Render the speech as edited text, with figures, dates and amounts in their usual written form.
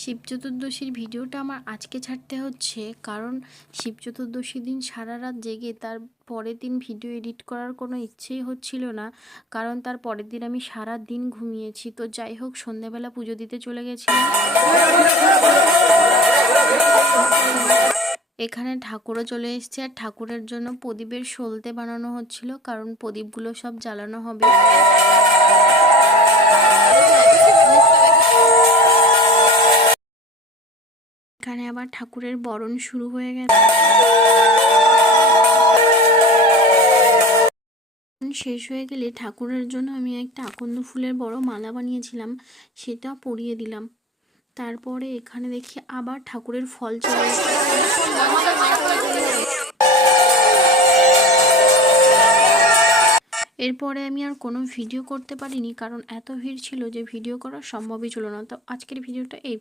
শিব চতুর্দশীর ভিডিওটা আমার আজকে ছাড়তে হচ্ছে, কারণ শিব চতুর্দশীর দিন সারা রাত জেগে তার পরের দিন ভিডিও এডিট করার কোনো ইচ্ছেই হচ্ছিল না। কারণ তার পরের দিন আমি সারা দিন ঘুমিয়েছি। তো যাই হোক, সন্ধ্যাবেলা পুজো দিতে চলে গেছিলাম। এখানে ঠাকুরও চলে এসেছে, আর ঠাকুরের জন্য প্রদীপের সলতে বানানো হচ্ছিল, কারণ প্রদীপগুলো সব জ্বালানো হবে। এখানে আবার ঠাকুরের বরণ শুরু হয়ে গেছে। শেষ হয়ে গেলে ঠাকুরের জন্য আমি একটা আকন্দ ফুলের বড় মালা বানিয়েছিলাম, সেটা পরিয়ে দিলাম। তারপরে এখানে দেখি আবার ঠাকুরের ফল চলে এসেছে। এরপরে আমি আর কোনো ভিডিও করতে পারিনি, কারণ এত ভিড় ছিল যে ভিডিও করা সম্ভবই ছিল না। তো আজকের ভিডিওটা এই